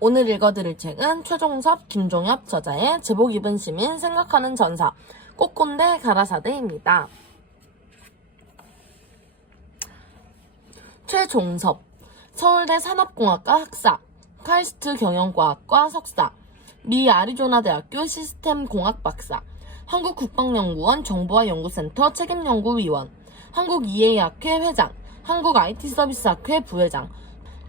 오늘 읽어드릴 책은 최종섭, 김종엽 저자의 제복 입은 시민 생각하는 전사 꽃꼰대 가라사대입니다. 최종섭, 서울대 산업공학과 학사, 카이스트 경영과학과 석사, 미 아리조나 대학교 시스템공학 박사, 한국국방연구원 정보화 연구센터 책임연구위원, 한국 EA학회 회장, 한국IT서비스학회 부회장,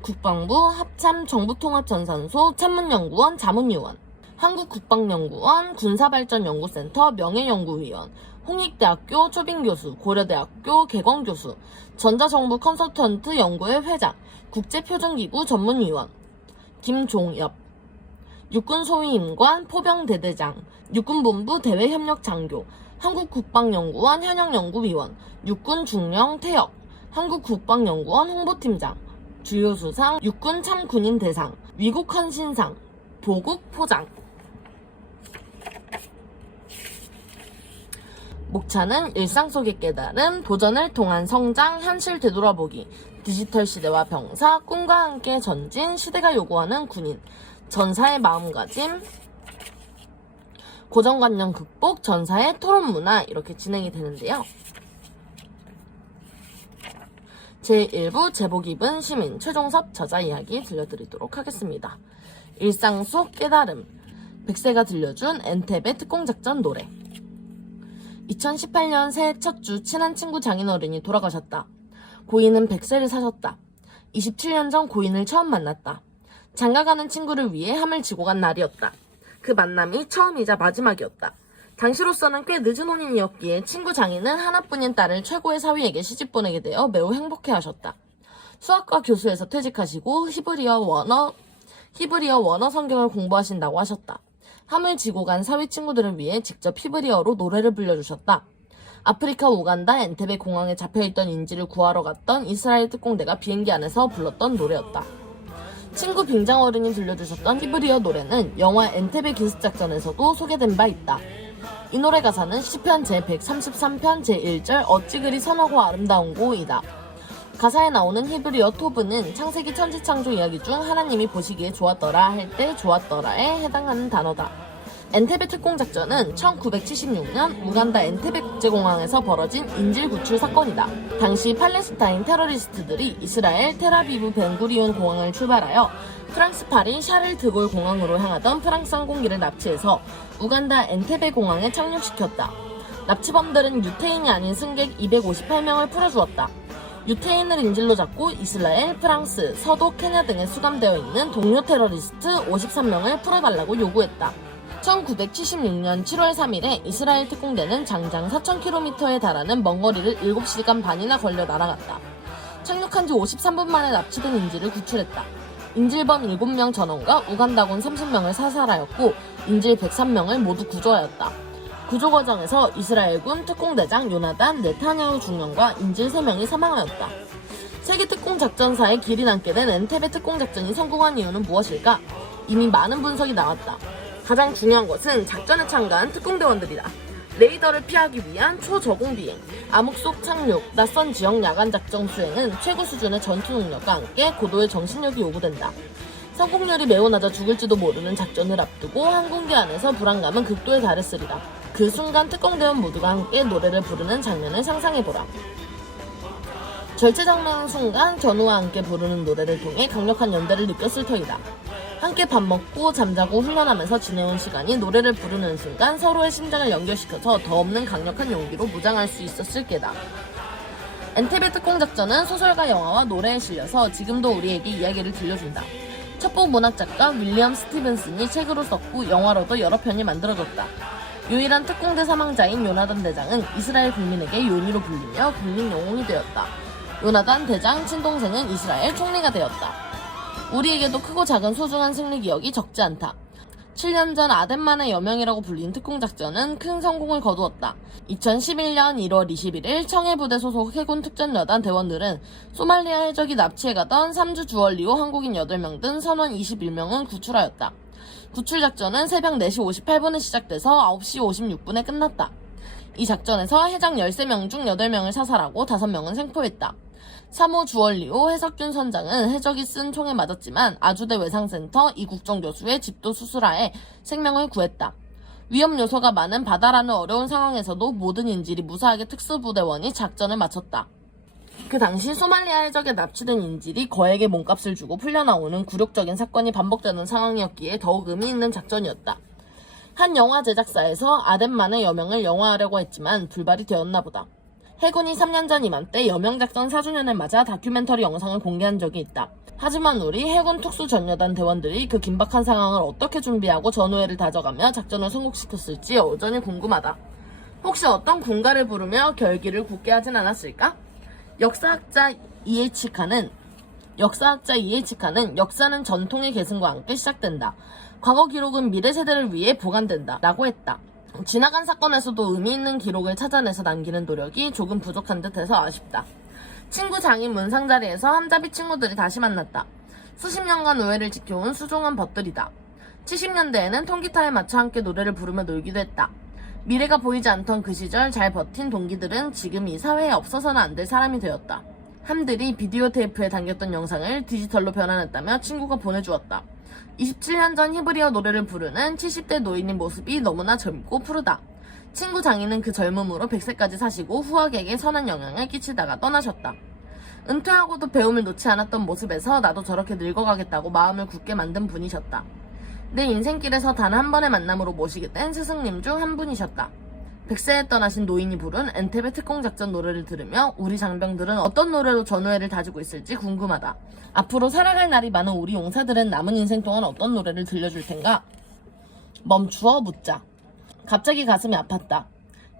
국방부 합참정부통합전산소 참문연구원 자문위원, 한국국방연구원 군사발전연구센터 명예연구위원, 홍익대학교 초빙교수, 고려대학교 개광교수, 전자정부 컨설턴트 연구회 회장, 국제표준기구 전문위원, 김종엽, 육군소위임관 포병대대장, 육군본부 대외협력장교, 한국국방연구원 현역연구위원, 육군중령 태역, 한국국방연구원 홍보팀장, 주요 수상 육군 참군인 대상, 위국 헌신상, 보국 포장. 목차는 일상 속의 깨달음, 도전을 통한 성장, 현실 되돌아보기, 디지털 시대와 병사, 꿈과 함께 전진, 시대가 요구하는 군인, 전사의 마음가짐, 고정관념 극복, 전사의 토론문화 이렇게 진행이 되는데요. 제1부 제복 입은 시민 최종섭 저자 이야기 들려드리도록 하겠습니다. 일상 속 깨달음, 백세가 들려준 엔테베 특공작전 노래. 2018년 새해 첫 주 친한 친구 장인어른이 돌아가셨다. 고인은 백세를 사셨다. 27년 전 고인을 처음 만났다. 장가가는 친구를 위해 함을 지고 간 날이었다. 그 만남이 처음이자 마지막이었다. 당시로서는 꽤 늦은 혼인이었기에 친구 장인은 하나뿐인 딸을 최고의 사위에게 시집 보내게 되어 매우 행복해하셨다. 수학과 교수에서 퇴직하시고 히브리어 원어 성경을 공부하신다고 하셨다. 함을 지고 간 사위 친구들을 위해 직접 히브리어로 노래를 불러주셨다. 아프리카 우간다 엔테베 공항에 잡혀있던 인질을 구하러 갔던 이스라엘 특공대가 비행기 안에서 불렀던 노래였다. 친구 빙장어른이 들려주셨던 히브리어 노래는 영화 엔테베 기습작전에서도 소개된 바 있다. 이 노래 가사는 시편 제133편 제1절 어찌 그리 선하고 아름다운고이다. 가사에 나오는 히브리어 토브는 창세기 천지창조 이야기 중 하나님이 보시기에 좋았더라 할 때 좋았더라에 해당하는 단어다. 엔테베 특공작전은 1976년 우간다 엔테베 국제공항에서 벌어진 인질 구출 사건이다. 당시 팔레스타인 테러리스트들이 이스라엘 텔아비브 벤구리온 공항을 출발하여 프랑스 파리 샤를 드골 공항으로 향하던 프랑스 항공기를 납치해서 우간다 엔테베 공항에 착륙시켰다. 납치범들은 유태인이 아닌 승객 258명을 풀어주었다. 유태인을 인질로 잡고 이스라엘, 프랑스, 서도, 케냐 등에 수감되어 있는 동료 테러리스트 53명을 풀어달라고 요구했다. 1976년 7월 3일에 이스라엘 특공대는 장장 4,000km에 달하는 먼 거리를 7시간 반이나 걸려 날아갔다. 착륙한 지 53분 만에 납치된 인질을 구출했다. 인질범 7명 전원과 우간다군 30명을 사살하였고 인질 103명을 모두 구조하였다. 구조 과정에서 이스라엘군 특공대장 요나단 네타냐후 중령과 인질 3명이 사망하였다. 세계 특공작전사에 길이 남게 된 엔테베 특공작전이 성공한 이유는 무엇일까? 이미 많은 분석이 나왔다. 가장 중요한 것은 작전에 참가한 특공대원들이다. 레이더를 피하기 위한 초저공 비행, 암흑 속 착륙, 낯선 지역 야간 작전 수행은 최고 수준의 전투 능력과 함께 고도의 정신력이 요구된다. 성공률이 매우 낮아 죽을지도 모르는 작전을 앞두고 항공기 안에서 불안감은 극도에 달했으리라. 그 순간 특공대원 모두가 함께 노래를 부르는 장면을 상상해보라. 절체장면 순간 전우와 함께 부르는 노래를 통해 강력한 연대를 느꼈을 터이다. 함께 밥 먹고 잠자고 훈련하면서 지내온 시간이 노래를 부르는 순간 서로의 심장을 연결시켜서 더 없는 강력한 용기로 무장할 수 있었을 게다. 엔테베 특공작전은 소설과 영화와 노래에 실려서 지금도 우리에게 이야기를 들려준다. 첩보 문학작가 윌리엄 스티븐슨이 책으로 썼고 영화로도 여러 편이 만들어졌다. 유일한 특공대 사망자인 요나단 대장은 이스라엘 국민에게 요니로 불리며 국민 영웅이 되었다. 요나단 대장 친동생은 이스라엘 총리가 되었다. 우리에게도 크고 작은 소중한 승리 기억이 적지 않다. 7년 전 아덴만의 여명이라고 불린 특공작전은 큰 성공을 거두었다. 2011년 1월 21일 청해부대 소속 해군 특전여단 대원들은 소말리아 해적이 납치해가던 3주 주얼리오 한국인 8명 등 선원 21명을 구출하였다. 구출작전은 새벽 4시 58분에 시작돼서 9시 56분에 끝났다. 이 작전에서 해적 13명 중 8명을 사살하고 5명은 생포했다. 3호 주얼리오 해석균 선장은 해적이 쓴 총에 맞았지만 아주대 외상센터 이국정 교수의 집도 수술하에 생명을 구했다. 위험 요소가 많은 바다라는 어려운 상황에서도 모든 인질이 무사하게 특수부대원이 작전을 마쳤다. 그 당시 소말리아 해적에 납치된 인질이 거액의 몸값을 주고 풀려나오는 굴욕적인 사건이 반복되는 상황이었기에 더욱 의미 있는 작전이었다. 한 영화 제작사에서 아덴만의 여명을 영화화하려고 했지만 불발이 되었나 보다. 해군이 3년 전 이맘때 여명작전 4주년을 맞아 다큐멘터리 영상을 공개한 적이 있다. 하지만 우리 해군 특수전여단 대원들이 그 긴박한 상황을 어떻게 준비하고 전우회를 다져가며 작전을 성공시켰을지 여전히 궁금하다. 혹시 어떤 군가를 부르며 결기를 굳게 하진 않았을까? 역사학자 E.H. 칸은 역사는 전통의 계승과 함께 시작된다. 과거 기록은 미래 세대를 위해 보관된다. 라고 했다. 지나간 사건에서도 의미 있는 기록을 찾아내서 남기는 노력이 조금 부족한 듯해서 아쉽다. 친구 장인 문상 자리에서 함자비 친구들이 다시 만났다. 수십 년간 우애를 지켜온 수종한 벗들이다. 70년대에는 통기타에 맞춰 함께 노래를 부르며 놀기도 했다. 미래가 보이지 않던 그 시절 잘 버틴 동기들은 지금 이 사회에 없어서는 안 될 사람이 되었다. 함들이 비디오 테이프에 담겼던 영상을 디지털로 변환했다며 친구가 보내주었다. 27년 전 히브리어 노래를 부르는 70대 노인의 모습이 너무나 젊고 푸르다. 친구 장인은 그 젊음으로 100세까지 사시고 후학에게 선한 영향을 끼치다가 떠나셨다. 은퇴하고도 배움을 놓지 않았던 모습에서 나도 저렇게 늙어가겠다고 마음을 굳게 만든 분이셨다. 내 인생길에서 단 한 번의 만남으로 모시게 된 스승님 중 한 분이셨다. 100세에 떠나신 노인이 부른 엔테베 특공작전 노래를 들으며 우리 장병들은 어떤 노래로 전우회를 다지고 있을지 궁금하다. 앞으로 살아갈 날이 많은 우리 용사들은 남은 인생 동안 어떤 노래를 들려줄 텐가? 멈추어 묻자. 갑자기 가슴이 아팠다.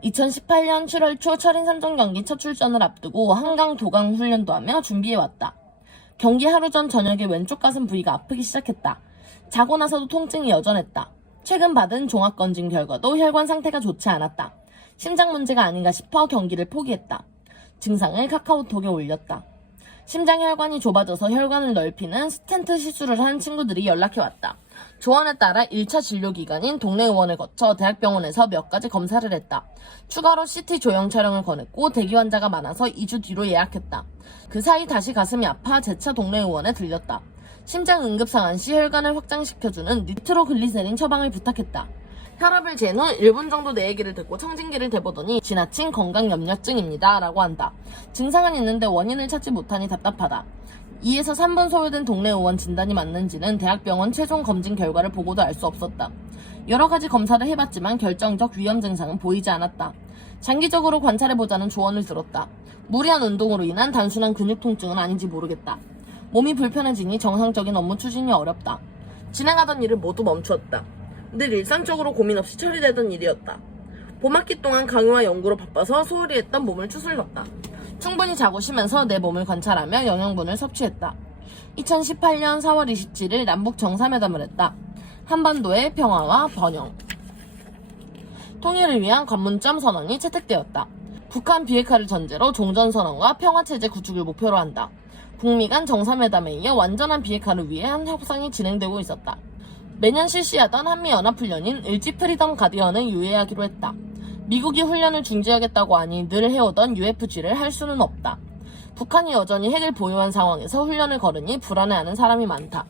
2018년 7월 초 철인 3종 경기 첫 출전을 앞두고 한강 도강 훈련도 하며 준비해왔다. 경기 하루 전 저녁에 왼쪽 가슴 부위가 아프기 시작했다. 자고 나서도 통증이 여전했다. 최근 받은 종합검진 결과도 혈관 상태가 좋지 않았다. 심장 문제가 아닌가 싶어 경기를 포기했다. 증상을 카카오톡에 올렸다. 심장 혈관이 좁아져서 혈관을 넓히는 스텐트 시술을 한 친구들이 연락해왔다. 조언에 따라 1차 진료기관인 동네 의원을 거쳐 대학병원에서 몇 가지 검사를 했다. 추가로 CT 조형 촬영을 권했고 대기 환자가 많아서 2주 뒤로 예약했다. 그 사이 다시 가슴이 아파 재차 동네 의원에 들렸다. 심장 응급상황 시 혈관을 확장시켜주는 니트로글리세린 처방을 부탁했다. 혈압을 잰 후 1분 정도 내 얘기를 듣고 청진기를 대보더니 지나친 건강염려증입니다 라고 한다. 증상은 있는데 원인을 찾지 못하니 답답하다. 2에서 3분 소요된 동네 의원 진단이 맞는지는 대학병원 최종 검진 결과를 보고도 알 수 없었다. 여러 가지 검사를 해봤지만 결정적 위험 증상은 보이지 않았다. 장기적으로 관찰해보자는 조언을 들었다. 무리한 운동으로 인한 단순한 근육 통증은 아닌지 모르겠다. 몸이 불편해지니 정상적인 업무 추진이 어렵다. 진행하던 일을 모두 멈추었다. 늘 일상적으로 고민 없이 처리되던 일이었다. 봄학기 동안 강의와 연구로 바빠서 소홀히 했던 몸을 추스렸다. 충분히 자고 쉬면서 내 몸을 관찰하며 영양분을 섭취했다. 2018년 4월 27일 남북 정상회담을 했다. 한반도의 평화와 번영, 통일을 위한 관문점 선언이 채택되었다. 북한 비핵화를 전제로 종전선언과 평화체제 구축을 목표로 한다. 북미 간 정상회담에 이어 완전한 비핵화를 위한 협상이 진행되고 있었다. 매년 실시하던 한미연합훈련인 을지 프리덤 가디언을 유예하기로 했다. 미국이 훈련을 중지하겠다고 하니 늘 해오던 UFG를 할 수는 없다. 북한이 여전히 핵을 보유한 상황에서 훈련을 거르니 불안해하는 사람이 많다.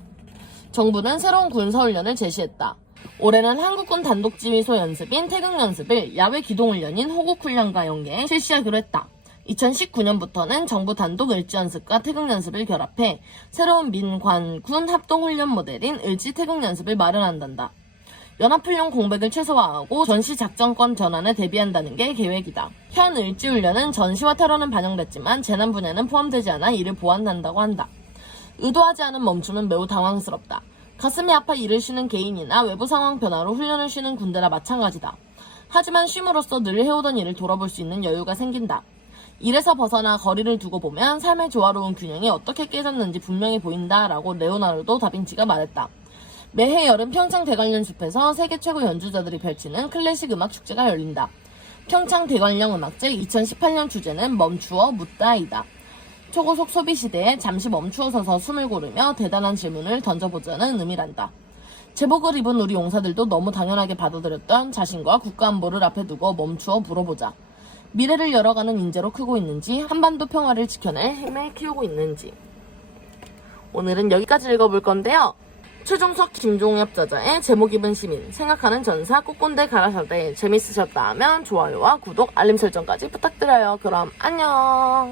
정부는 새로운 군사훈련을 제시했다. 올해는 한국군 단독지휘소 연습인 태극연습을 야외 기동훈련인 호국훈련과 연계해 실시하기로 했다. 2019년부터는 정부 단독 을지연습과 태극연습을 결합해 새로운 민관군 합동훈련 모델인 을지 태극연습을 마련한단다. 연합훈련 공백을 최소화하고 전시 작전권 전환에 대비한다는 게 계획이다. 현 을지훈련은 전시와 테러는 반영됐지만 재난 분야는 포함되지 않아 이를 보완한다고 한다. 의도하지 않은 멈춤은 매우 당황스럽다. 가슴이 아파 일을 쉬는 개인이나 외부 상황 변화로 훈련을 쉬는 군대나 마찬가지다. 하지만 쉼으로써 늘 해오던 일을 돌아볼 수 있는 여유가 생긴다. 일에서 벗어나 거리를 두고 보면 삶의 조화로운 균형이 어떻게 깨졌는지 분명히 보인다라고 레오나르도 다빈치가 말했다. 매해 여름 평창 대관령 숲에서 세계 최고 연주자들이 펼치는 클래식 음악 축제가 열린다. 평창 대관령 음악제 2018년 주제는 멈추어 묻다이다. 초고속 소비 시대에 잠시 멈추어 서서 숨을 고르며 대단한 질문을 던져보자는 의미란다. 제복을 입은 우리 용사들도 너무 당연하게 받아들였던 자신과 국가 안보를 앞에 두고 멈추어 물어보자. 미래를 열어가는 인재로 크고 있는지, 한반도 평화를 지켜낼 힘을 키우고 있는지. 오늘은 여기까지 읽어볼 건데요. 최종석 김종엽 저자의 제목 입은 시민, 생각하는 전사, 꽃꼰대 가라사대 재밌으셨다 하면 좋아요와 구독, 알림 설정까지 부탁드려요. 그럼 안녕.